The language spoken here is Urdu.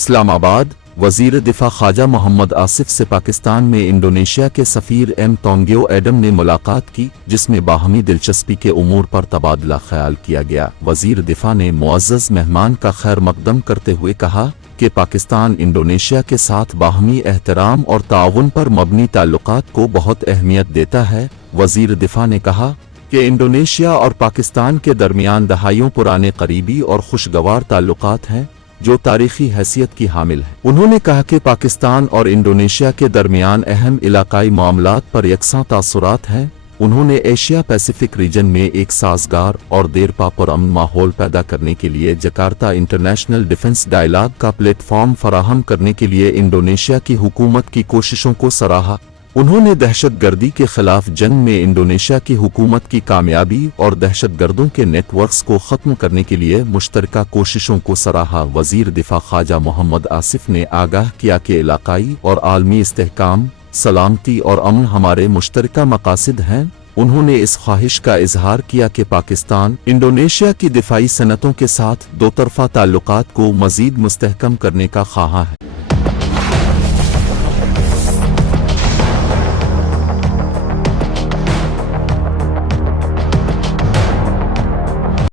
اسلام آباد وزیر دفاع خواجہ محمد آصف سے پاکستان میں انڈونیشیا کے سفیر ایم تونگیو ایڈم نے ملاقات کی، جس میں باہمی دلچسپی کے امور پر تبادلہ خیال کیا گیا۔ وزیر دفاع نے معزز مہمان کا خیر مقدم کرتے ہوئے کہا کہ پاکستان انڈونیشیا کے ساتھ باہمی احترام اور تعاون پر مبنی تعلقات کو بہت اہمیت دیتا ہے۔ وزیر دفاع نے کہا کہ انڈونیشیا اور پاکستان کے درمیان دہائیوں پرانے قریبی اور خوشگوار تعلقات ہیں جو تاریخی حیثیت کی حامل ہیں۔ انہوں نے کہا کہ پاکستان اور انڈونیشیا کے درمیان اہم علاقائی معاملات پر یکساں تاثرات ہیں۔ انہوں نے ایشیا پیسیفک ریجن میں ایک سازگار اور دیرپا پرامن ماحول پیدا کرنے کے لیے جکارتا انٹرنیشنل ڈیفنس ڈائیلاگ کا پلیٹ فارم فراہم کرنے کے لیے انڈونیشیا کی حکومت کی کوششوں کو سراہا۔ انہوں نے دہشت گردی کے خلاف جنگ میں انڈونیشیا کی حکومت کی کامیابی اور دہشت گردوں کے نیٹ ورکس کو ختم کرنے کے لیے مشترکہ کوششوں کو سراہا۔ وزیر دفاع خواجہ محمد آصف نے آگاہ کیا کہ علاقائی اور عالمی استحکام، سلامتی اور امن ہمارے مشترکہ مقاصد ہیں۔ انہوں نے اس خواہش کا اظہار کیا کہ پاکستان انڈونیشیا کی دفاعی صنعتوں کے ساتھ دو طرفہ تعلقات کو مزید مستحکم کرنے کا خواہاں ہے۔